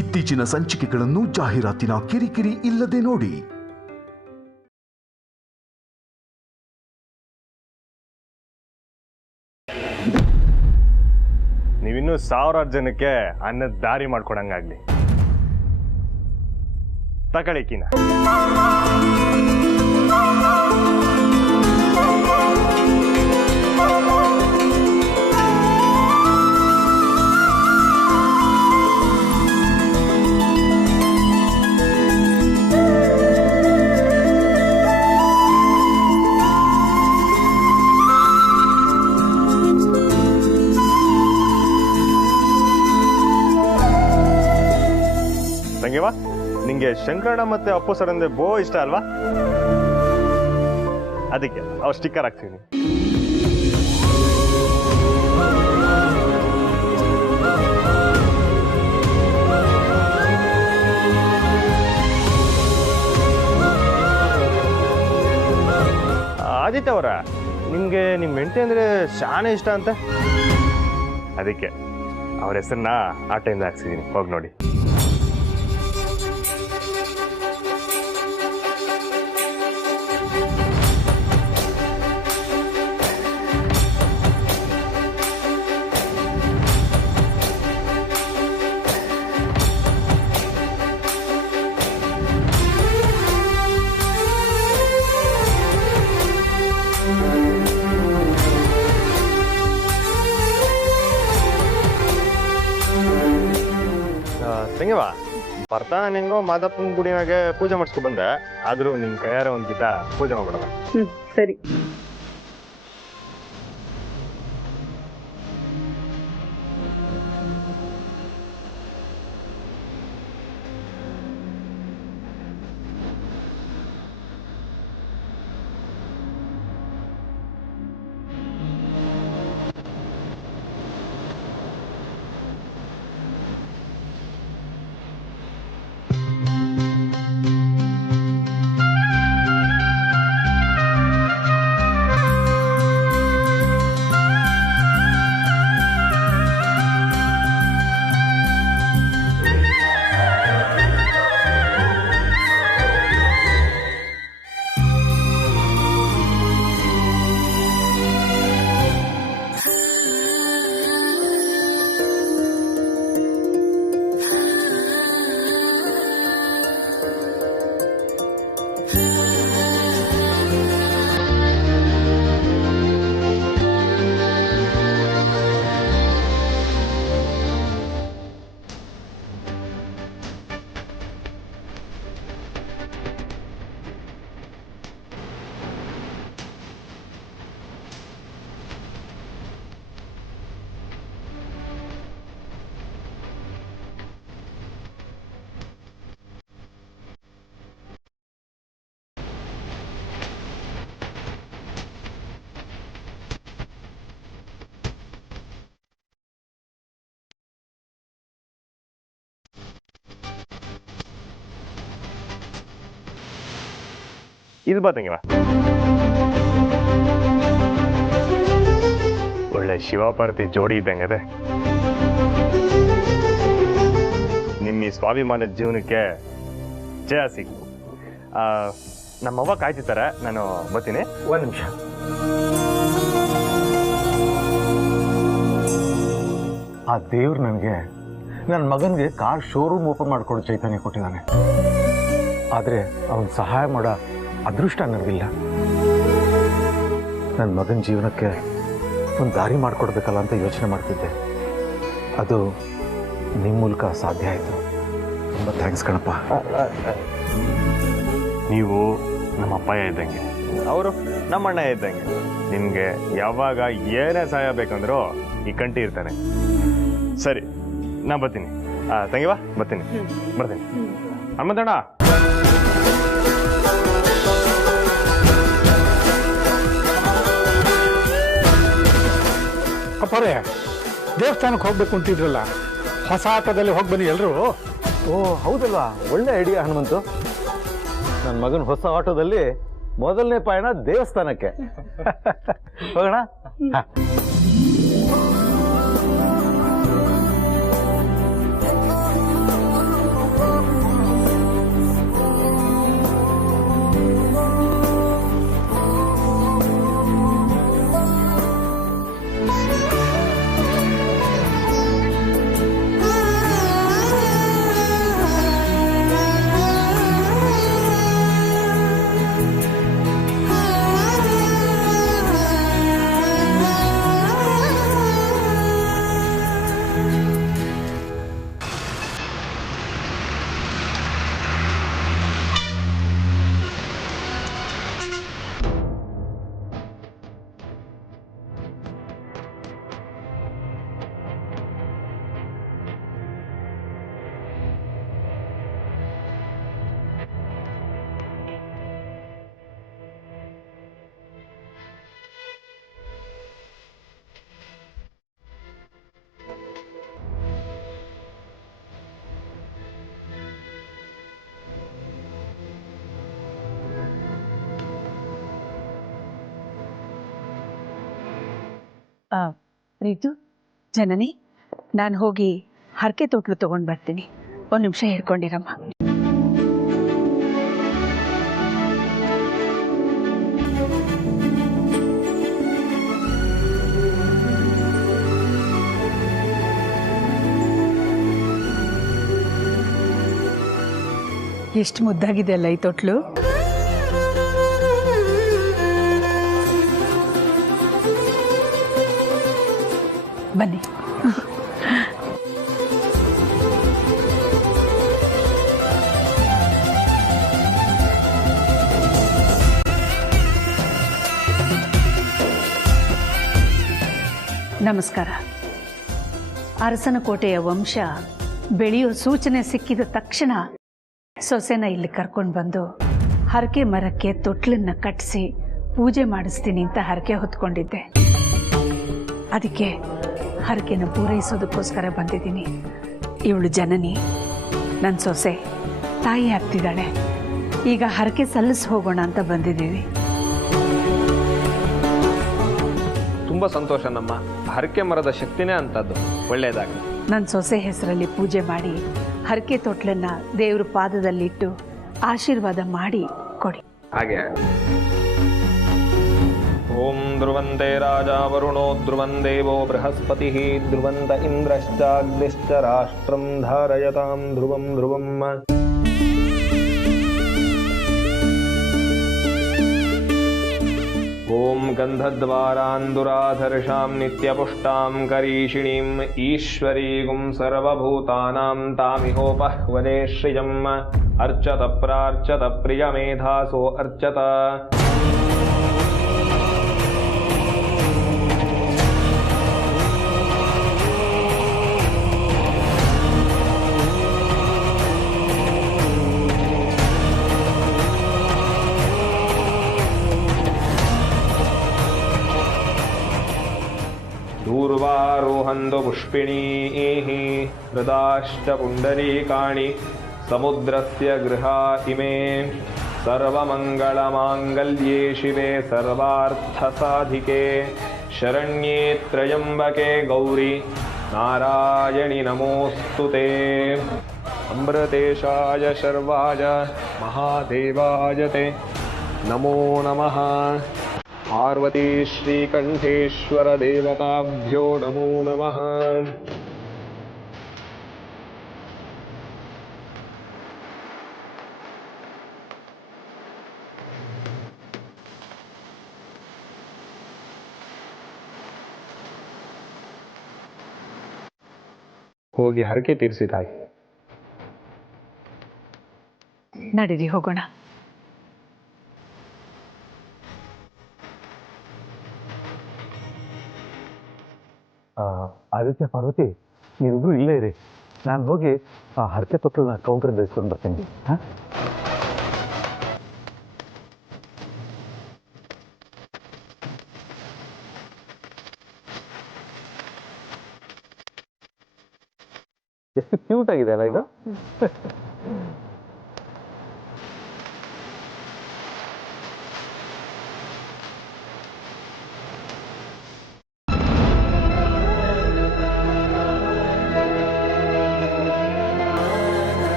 ಇತ್ತೀಚಿನ ಸಂಚಿಕೆಗಳನ್ನು ಜಾಹೀರಾತಿನ ಕಿರಿಕಿರಿ ಇಲ್ಲದೆ ನೋಡಿ. ನೀವಿನ್ನೂ 1000 ಜನಕ್ಕೆ ಅನ್ನದ ದಾರಿ ಮಾಡ್ಕೊಡಂಗಾಗ್ಲಿ. ತಕಳಿಕಿನ ತಂಗಿವಾ, ನಿಂಗೆ ಶಂಕರಣ್ಣ ಮತ್ತೆ ಅಪ್ಪು ಸರ್ ಅಂದ್ರೆ ಬೋ ಇಷ್ಟ ಅಲ್ವಾ? ಅದಕ್ಕೆ ಅವ್ರ ಸ್ಟಿಕ್ಕರ್ ಹಾಕ್ತೀನಿ. ಆದಿತ್ಯ ಅವರ, ನಿಮ್ಗೆ ನಿಮ್ಮ ಹೆಂಡತಿ ಅಂದ್ರೆ ಶಾನೆ ಇಷ್ಟ ಅಂತ, ಅದಕ್ಕೆ ಅವ್ರ ಹೆಸರನ್ನ ಆಟದಿಂದ ಹಾಕ್ಸಿದೀನಿ. ಹೋಗಿ ನೋಡಿ. ತಂಗಿವಾ, ಬರ್ತಾ ನಿಂಗೋ ಮಾದಪ್ಪನ ಗುಡಿಯಾಗೆ ಪೂಜೆ ಮಾಡಿಸ್ಕೊ ಬಂದೆ. ಆದ್ರೂ ನಿನ್ ಕೈಯಾರ ಒಂದ್ ಗಿಟ ಪೂಜೆ ಮಾಡ್ಬಿಡೋಣ. ಸರಿ. ಇದು ಬಾ ತಂಗಿವಾ, ಒಳ್ಳೆ ಶಿವಪಾರ್ವತಿ ಜೋಡಿ ಇದ್ದಂಗದೆ. ನಿಮ್ಮ ಈ ಸ್ವಾಭಿಮಾನದ ಜೀವನಕ್ಕೆ ಜಯ ಸಿಗ್ತು. ನಮ್ಮವ್ವ ಕಾಯ್ತಿರ್ತಾರೆ, ನಾನು ಬರ್ತೀನಿ. ಒಂದು ನಿಮಿಷ. ಆ ದೇವ್ರು ನನಗೆ ನನ್ನ ಮಗನಿಗೆ ಕಾರ್ ಶೋರೂಮ್ ಓಪನ್ ಮಾಡಿಕೊಡೋ ಚೈತನ್ಯ ಕೊಟ್ಟಿದ್ದಾನೆ. ಆದರೆ ಅವನು ಸಹಾಯ ಮಾಡೋ ಅದೃಷ್ಟ ನನಗಿಲ್ಲ. ನನ್ನ ಮಗನ ಜೀವನಕ್ಕೆ ಒಂದು ದಾರಿ ಮಾಡಿಕೊಡ್ಬೇಕಲ್ಲ ಅಂತ ಯೋಚನೆ ಮಾಡ್ತಿದ್ದೆ. ಅದು ನಿಮ್ಮ ಮೂಲಕ ಸಾಧ್ಯ ಆಯಿತು. ತುಂಬ ಥ್ಯಾಂಕ್ಸ್ ಕಣಪ್ಪ. ನೀವು ನಮ್ಮ ಅಪ್ಪಯ್ಯ ಇದ್ದಂಗೆ, ಅವರು ನಮ್ಮ ಅಣ್ಣ ಇದ್ದಂಗೆ. ನಿಮಗೆ ಯಾವಾಗ ಏನೇ ಸಹಾಯ ಬೇಕಂದ್ರೂ ಈ ಕಂಟಿ ಇರ್ತಾನೆ. ಸರಿ, ನಾ ಬರ್ತೀನಿ. ತಂಗಿವಾ, ಬರ್ತೀನಿ. ಹನುಮಂತಣ್ಣ. ಅಪ್ಪರೇ, ದೇವಸ್ಥಾನಕ್ಕೆ ಹೋಗ್ಬೇಕು ಅಂತಿದ್ರಲ್ಲ, ಹೊಸ ಆಟೋದಲ್ಲಿ ಹೋಗಿ ಬನ್ನಿ ಎಲ್ಲರೂ. ಓ ಹೌದಲ್ವಾ, ಒಳ್ಳೆ ಐಡಿಯಾ ಹನುಮಂತು. ನನ್ನ ಮಗನ ಹೊಸ ಆಟೋದಲ್ಲಿ ಮೊದಲನೇ ಪಯಣ ದೇವಸ್ಥಾನಕ್ಕೆ. ಹೋಗೋಣ. ರೀತು, ಜನನಿ, ನಾನು ಹೋಗಿ ಹರಕೆ ತೊಟ್ಲು ತೊಗೊಂಡು ಬರ್ತೀನಿ. ಒಂದು ನಿಮಿಷ ಹಿಡ್ಕೊಂಡಿರಮ್ಮ. ಎಷ್ಟು ಮುದ್ದಾಗಿದೆ ಅಲ್ಲ ಈ ತೊಟ್ಲು. ಬನ್ನಿ. ನಮಸ್ಕಾರ. ಅರಸನ ಕೋಟೆಯ ವಂಶ ಬೆಳೆಯೋ ಸೂಚನೆ ಸಿಕ್ಕಿದ ತಕ್ಷಣ ಸೊಸೆನ ಇಲ್ಲಿ ಕರ್ಕೊಂಡು ಬಂದು ಹರಕೆ ಮರಕ್ಕೆ ತೊಟ್ಲನ್ನ ಕಟ್ಟಿಸಿ ಪೂಜೆ ಮಾಡಿಸ್ತೀನಿ ಅಂತ ಹರಕೆ ಹೊತ್ಕೊಂಡಿದ್ದೆ. ಅದಕ್ಕೆ ಹರಕೆನ ಪೂರೈಸೋದಕ್ಕೋಸ್ಕರ ಬಂದಿದ್ದೀನಿ. ಇವಳು ಜನನಿ, ನನ್ನ ಸೊಸೆ, ತಾಯಿ ಆಗ್ತಿದ್ದಾಳೆ. ಈಗ ಹರಕೆ ಸಲ್ಲಿಸಿ ಹೋಗೋಣ ಅಂತ ಬಂದಿದ್ದೀವಿ. ತುಂಬ ಸಂತೋಷ ನಮ್ಮ. ಹರಕೆ ಮರದ ಶಕ್ತಿನೇ ಅಂತದ್ದು. ಒಳ್ಳೆಯದಾಗಲಿ. ನನ್ನ ಸೊಸೆ ಹೆಸರಲ್ಲಿ ಪೂಜೆ ಮಾಡಿ ಹರಕೆ ತೊಟ್ಲನ್ನ ದೇವ್ರ ಪಾದದಲ್ಲಿಟ್ಟು ಆಶೀರ್ವಾದ ಮಾಡಿ ಕೊಡಿ. ಹಾಗೆ. ಓಂ ಧ್ರುವಂತೆ ರಾಜ ವರುಣೋ ಧ್ರುವಂ ದೇವೋ ಬೃಹಸ್ಪತಿ ಧ್ರುವಂತ ಇಂದ್ರಶ್ಚಾಗ್ನಿಶ್ಚ ರಾಷ್ಟ್ರಂ ಧಾರಯತಾಂ ಧ್ರುವಂ ಧ್ರುವಂ. ಓಂ ಗಂಧದ್ವಾರಾಂದುರಾಧರ್ಷಾಂ ನಿತ್ಯಪುಷ್ಟಾಂ ಕರೀಷಿಣೀಂ ಈಶ್ವರೀಗುಂ ಸರ್ವಭೂತಾನಾಂ ತಾಮಿಹೋಪಹ್ವದೇ ಶ್ರಿಯಂ ಅರ್ಚತ ಪ್ರಾರ್ಚತ ಪ್ರಿಯಮೇಧಾಸೋ ಅರ್ಚತ. दूर्वारोहन्तु पुष्पिणीः हृदाश्च पुण्डरीकाणि समुद्रस्य गृहा इमे सर्वमङ्गलमाङ्गल्ये शिवे सर्वार्थसाधिके शरण्ये त्र्यम्बके गौरी नारायणि नमोऽस्तु ते. अमृतेशाय शर्वाय महादेवाय ते नमो नमः. पार्वती श्रीकंठेश्वर देवताभ्यो नमो नमः. ಹೋಗಿ ಹರಕೆ ತೀರಿಸಿ ತಾಯಿ. ನಡೀರಿ ಹೋಗೋಣ. ಆದಿತ್ಯ, ಪಾರ್ವತಿ, ನೀವಿಬ್ರು ಇಲ್ಲೇ ಇರಿ. ನಾನು ಹೋಗಿ ಹರಕೆ ತೊಟ್ಟಲನ್ನ ಕೌಂಟ್ರ್ ಬೆಳೆಸ್ಕೊಂಡು ಬರ್ತೀನಿ. ಹಾಂ, ಎಷ್ಟು ಕ್ಯೂಟ್ ಆಗಿದೆ ಅಲ್ಲ ಇದು.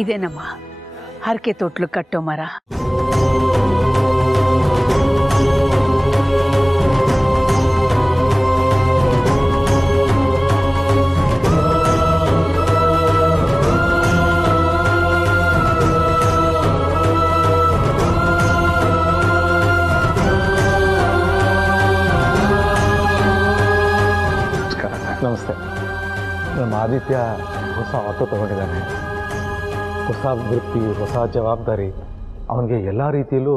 ಇದೇನಮ್ಮ ಹರಕೆ ತೊಟ್ಲು ಕಟ್ಟೋ ಮರ. ನಮಸ್ತೆ. ನಮ್ಮ ಆದಿತ್ಯ ಹೊಸ ಆಟೋ ತಗೊಂಡಿದ್ದಾನೆ. ಹೊಸ ವೃತ್ತಿ, ಹೊಸ ಜವಾಬ್ದಾರಿ. ಅವನಿಗೆ ಎಲ್ಲ ರೀತಿಯಲ್ಲೂ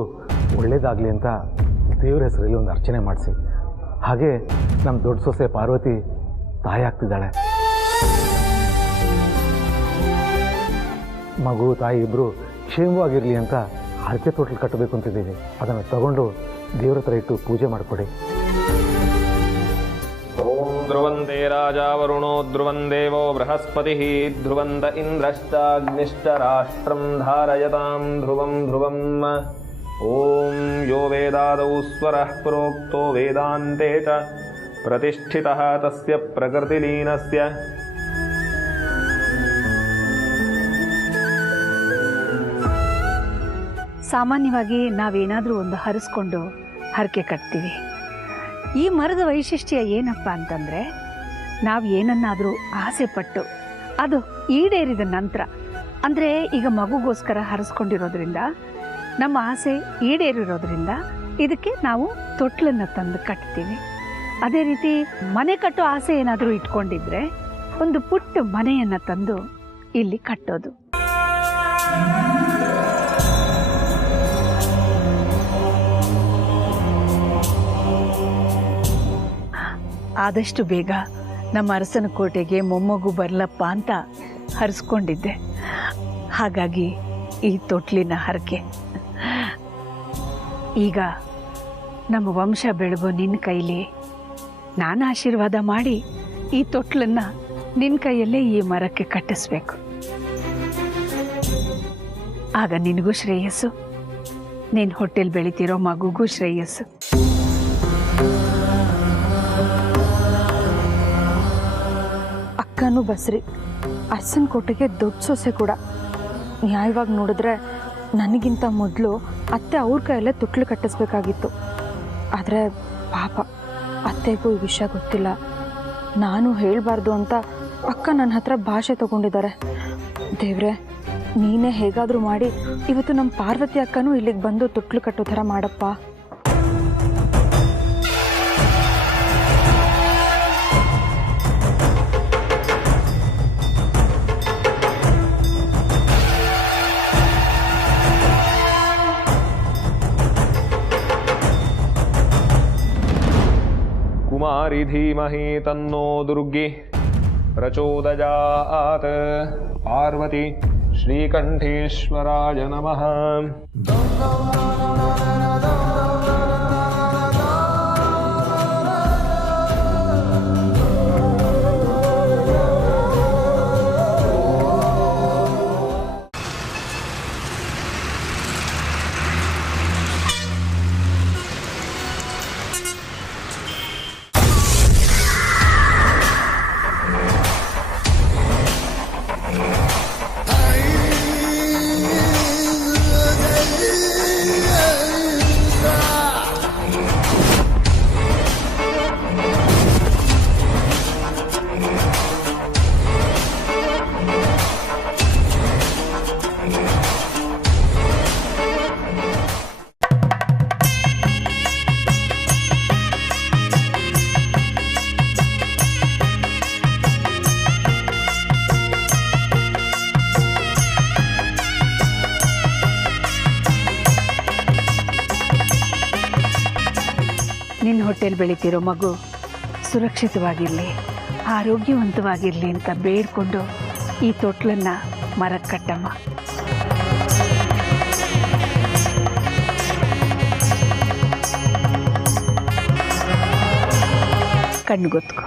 ಒಳ್ಳೇದಾಗಲಿ ಅಂತ ದೇವ್ರ ಹೆಸರಲ್ಲಿ ಒಂದು ಅರ್ಚನೆ ಮಾಡಿಸಿ. ಹಾಗೆ ನಮ್ಮ ದೊಡ್ಡ ಸೊಸೆ ಪಾರ್ವತಿ ತಾಯಿ ಆಗ್ತಿದ್ದಾಳೆ. ಮಗು ತಾಯಿ ಇಬ್ಬರು ಕ್ಷೇಮವಾಗಿರಲಿ ಅಂತ ಹರಕೆ ತೊಟ್ಲು ಕಟ್ಟಬೇಕು ಅಂತಿದ್ದೀವಿ. ಅದನ್ನು ತಗೊಂಡು ದೇವ್ರ ಹತ್ರ ಇಟ್ಟು ಪೂಜೆ ಮಾಡಿಕೊಡಿ. ಓಂ ಧ್ರುವಂತೆ ರಾಜ ವರುಣೋ ಧ್ರುವಂ ದೇವೋ ಬೃಹಸ್ಪತಿ ಧ್ರುವಂತ ಇಂದ್ರಶ್ಚಾಗ್ನಿಶ್ಚ ರಾಷ್ಟ್ರಂ ಧಾರಯತಾಂ ಧ್ರುವಂ ಧ್ರುವಂ. ಓಂ ಯೋ ವೇದಾದೌ ಸ್ವರಃ ಪ್ರೋಕ್ತೋ ವೇದಾಂತೆ ಚ ಪ್ರತಿಷ್ಠಿತಃ ತಸ್ಯ ಪ್ರಕೃತಿಲೀನಸ್ಯ ಸಾಮಾನ್ಯವಾಗಿ ನಾವೇನಾದರೂ ಒಂದು ಹರಿಸ್ಕೊಂಡು ಹರಕೆ ಕಟ್ತೀವಿ. ಈ ಮರದ ವೈಶಿಷ್ಟ್ಯ ಏನಪ್ಪ ಅಂತಂದರೆ, ನಾವು ಏನನ್ನಾದರೂ ಆಸೆ ಪಟ್ಟು ಅದು ಈಡೇರಿದ ನಂತರ, ಅಂದರೆ ಈಗ ಮಗುಗೋಸ್ಕರ ಹರಿಸ್ಕೊಂಡಿರೋದ್ರಿಂದ, ನಮ್ಮ ಆಸೆ ಈಡೇರಿರೋದ್ರಿಂದ ಇದಕ್ಕೆ ನಾವು ತೊಟ್ಲನ್ನು ತಂದು ಕಟ್ತೀವಿ. ಅದೇ ರೀತಿ ಮನೆ ಕಟ್ಟೋ ಆಸೆ ಏನಾದರೂ ಇಟ್ಕೊಂಡಿದ್ರೆ ಒಂದು ಪುಟ್ಟ ಮನೆಯನ್ನು ತಂದು ಇಲ್ಲಿ ಕಟ್ಟೋದು. ಆದಷ್ಟು ಬೇಗ ನಮ್ಮ ಅರಸನ ಕೋಟೆಗೆ ಮೊಮ್ಮಗು ಬರಲಪ್ಪ ಅಂತ ಹರಿಸ್ಕೊಂಡಿದ್ದೆ. ಹಾಗಾಗಿ ಈ ತೊಟ್ಲಿನ ಹರಕೆ. ಈಗ ನಮ್ಮ ವಂಶ ಬೆಳಗೋ ನಿನ್ನ ಕೈಲಿ ನಾನು ಆಶೀರ್ವಾದ ಮಾಡಿ ಈ ತೊಟ್ಲನ್ನು ನಿನ್ನ ಕೈಯಲ್ಲೇ ಈ ಮರಕ್ಕೆ ಕಟ್ಟಿಸ್ಬೇಕು. ಆಗ ನಿನಗೂ ಶ್ರೇಯಸ್ಸು, ನಿನ್ನ ಹೊಟ್ಟೆಲಿ ಬೆಳಿತಿರೋ ಮಗುಗೂ ಶ್ರೇಯಸ್ಸು. ಅಕ್ಕನೂ ಬಸ್ರಿ, ಅರಸನ ಕೋಟೆಗೆ ದೊಡ್ಡ ಸೊಸೆ ಕೂಡ. ನ್ಯಾಯವಾಗಿ ನೋಡಿದ್ರೆ ನನಗಿಂತ ಮೊದಲು ಅತ್ತೆ ಅವ್ರ ಕೈಯಲ್ಲೇ ತೊಟ್ಲು ಕಟ್ಟಿಸ್ಬೇಕಾಗಿತ್ತು. ಆದರೆ ಪಾಪ ಅತ್ತೆಗೂ ಈ ವಿಷಯ ಗೊತ್ತಿಲ್ಲ. ನಾನು ಹೇಳಬಾರ್ದು ಅಂತ ಅಕ್ಕ ನನ್ನ ಹತ್ರ ಭಾಷೆ ತಗೊಂಡಿದ್ದಾರೆ. ದೇವ್ರೆ, ನೀನೇ ಹೇಗಾದರೂ ಮಾಡಿ ಇವತ್ತು ನಮ್ಮ ಪಾರ್ವತಿ ಅಕ್ಕನೂ ಇಲ್ಲಿಗೆ ಬಂದು ತೊಟ್ಲು ಕಟ್ಟೋ ಥರ ಮಾಡಪ್ಪ. ಕುಮಾರಿ ಧೀಮಹಿ ತನ್ನೋ ದುರ್ಗಿ ಪ್ರಚೋದಯಾತ್. ಪಾರ್ವತಿ ಶ್ರೀಕಂಠೇಶ್ವರಾಯ ನಮಃ. ನಿನ್ನ ಹೊಟ್ಟೆಲಿ ಬೆಳಿತಿರೋ ಮಗು ಸುರಕ್ಷಿತವಾಗಿರಲಿ, ಆರೋಗ್ಯವಂತವಾಗಿರಲಿ ಅಂತ ಬೇಡ್ಕೊಂಡು ಈ ತೊಟ್ಲನ್ನು ಮರಕ್ಕೆ ಕಟ್ಟಮ್ಮ. ಕಣ್ಗೊತ್ಕೊ.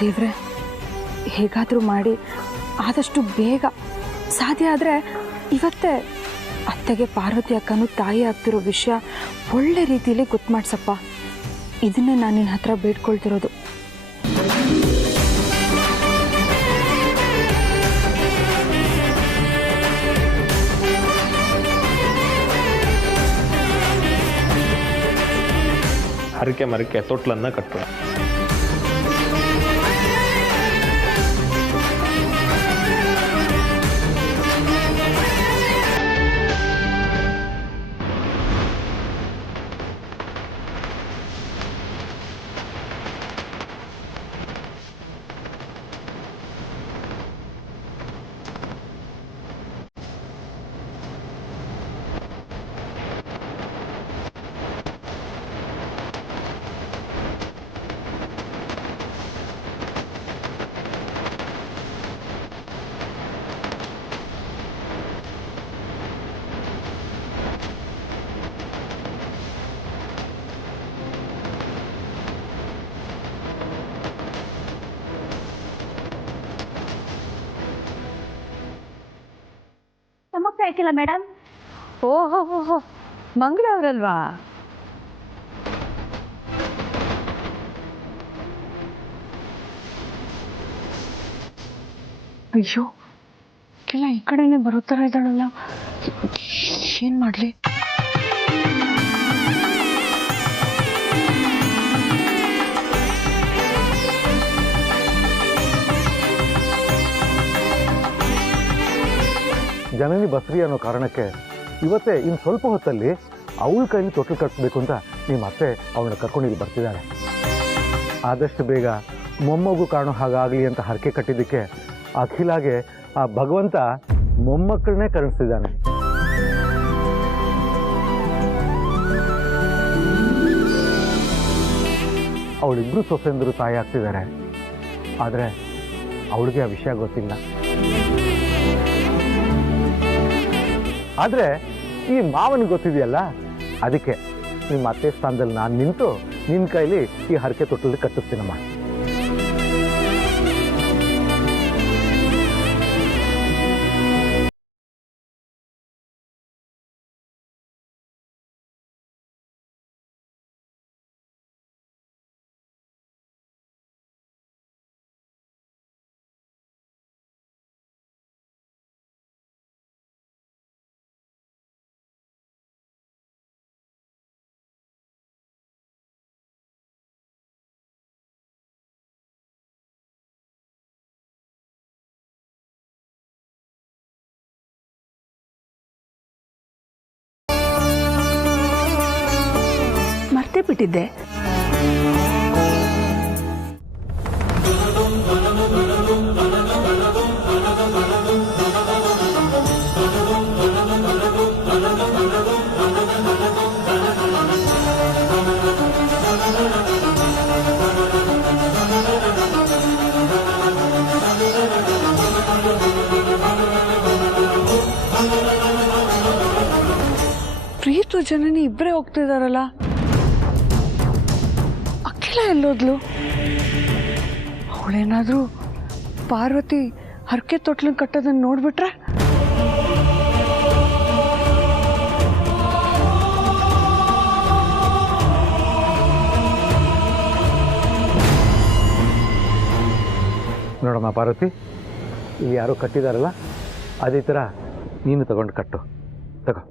ದೇವ್ರೆ, ಹೇಗಾದರೂ ಮಾಡಿ ಆದಷ್ಟು ಬೇಗ, ಸಾಧ್ಯ ಆದರೆ ಇವತ್ತೇ ಅತ್ತೆಗೆ ಪಾರ್ವತಿ ಅಕ್ಕನೂ ತಾಯಿ ಆಗ್ತಿರೋ ವಿಷಯ ಒಳ್ಳೆ ರೀತಿಯಲ್ಲಿ ಗೊತ್ತು ಮಾಡಿಸಪ್ಪ. ಇದನ್ನೇ ನಾನು ನಿನ್ನ ಹತ್ರ ಬೇಡ್ಕೊಳ್ತಿರೋದು. ಹರಕೆ ಮರಕೆ ತೊಟ್ಲನ್ನು ಕಟ್ಟೋಣ. ಗೊತ್ತಾಯ್ತಿಲ್ಲ ಮೇಡಮ್. ಓಹೋ ಮಂಗಳ ಅವರಲ್ವಾ? ಅಯ್ಯೋ, ಕೆಲ ಈ ಕಡೆನೇ ಬರೋ ಥರ ಇದ್ದಾಳಲ್ಲ, ಏನು ಮಾಡಲಿ? ಜನನಿ ಬಸ್ರಿ ಅನ್ನೋ ಕಾರಣಕ್ಕೆ ಇವತ್ತೇ ಇನ್ನು ಸ್ವಲ್ಪ ಹೊತ್ತಲ್ಲಿ ಅವಳ ಕೈಲಿ ತೊಟ್ಲು ಕಟ್ಟಬೇಕು ಅಂತ ನಿಮ್ಮ ಅತ್ತೆ ಅವಳನ್ನ ಕರ್ಕೊಂಡು ಇಲ್ಲಿ ಬರ್ತಿದ್ದಾಳೆ. ಆದಷ್ಟು ಬೇಗ ಮೊಮ್ಮಗು ಕಾಣೋ ಹಾಗಾಗಲಿ ಅಂತ ಹರಕೆ ಕಟ್ಟಿದ್ದಕ್ಕೆ ಅಖಿಲಾಗೆ ಆ ಭಗವಂತ ಮೊಮ್ಮಕ್ಕಳನ್ನೇ ಕರುಣಿಸ್ತಿದ್ದಾನೆ. ಅವಳಿಬ್ರು ಸೊಸೆಂದರು ತಾಯಿ ಆಗ್ತಿದ್ದಾರೆ. ಆದರೆ ಅವಳಿಗೆ ಆ ವಿಷಯ ಗೊತ್ತಿಲ್ಲ. ಆದರೆ ಈ ಮಾವನಿಗೆ ಗೊತ್ತಿದೆಯಲ್ಲ, ಅದಕ್ಕೆ ನಿಮ್ಮ ಅತ್ತೆ ಸ್ಥಾನದಲ್ಲಿ ನಾನು ನಿಂತು ನಿನ್ನ ಕೈಲಿ ಈ ಹರಕೆ ತೊಟ್ಟಲ್ಲಿ ಕಟ್ಟಿಸ್ತೀನಮ್ಮ. ಮರ್ತೇ ಬಿಟ್ಟಿದ್ದೆ. ಪ್ರೀತು ಜನನಿ ಇಬ್ಬರೇ ಹೋಗ್ತಿದಾರಲ್ಲ, ಅಖಿಲ ಎಲ್ಲೋದ್ಲು? ಅವಳೇನಾದ್ರೂ ಪಾರ್ವತಿ ಹರಕೆ ತೊಟ್ಲನ್ನ ಕಟ್ಟೋದನ್ನ ನೋಡ್ಬಿಟ್ರೆ? ನೋಡಮ್ಮ ಪಾರ್ವತಿ, ಇಲ್ಲಿ ಯಾರೋ ಕಟ್ಟಿದಾರಲ್ಲ, ಅದೇ ಥರ ನೀನು ತಗೊಂಡು ಕಟ್ಟು. ತಗೋ.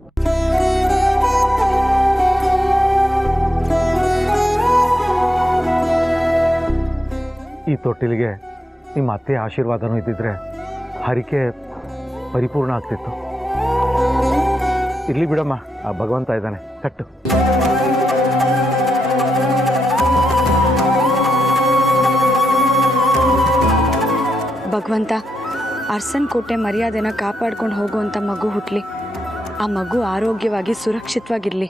ಈ ತೊಟ್ಟಿಲಿಗೆ ನಿಮ್ಮ ಅತ್ತೆ ಆಶೀರ್ವಾದನೂ ಇದ್ದಿದ್ರೆ ಹರಿಕೆ ಪರಿಪೂರ್ಣ ಆಗ್ತಿತ್ತು. ಇರ್ಲಿ ಬಿಡಮ್ಮ, ಆ ಭಗವಂತ ಇದ್ದಾನೆ, ಕಟ್ಟು. ಭಗವಂತ, ಅರ್ಸನ್ ಕೋಟೆ ಮರ್ಯಾದೆನ ಕಾಪಾಡ್ಕೊಂಡು ಹೋಗುವಂಥ ಮಗು ಹುಟ್ಲಿ. ಆ ಮಗು ಆರೋಗ್ಯವಾಗಿ ಸುರಕ್ಷಿತವಾಗಿರಲಿ.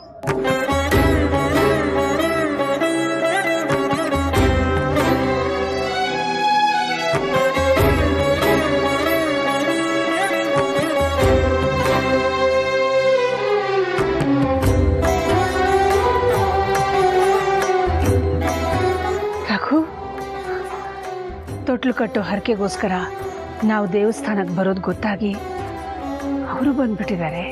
ತೊಟ್ಲು ಕಟ್ಟೋ ಹರಕೆಗೋಸ್ಕರ ನಾವು ದೇವಸ್ಥಾನಕ್ಕೆ ಬರೋದು ಗೊತ್ತಾಗಿ ಅವರು ಬಂದ್ಬಿಟ್ಟಿದ್ದಾರೆ.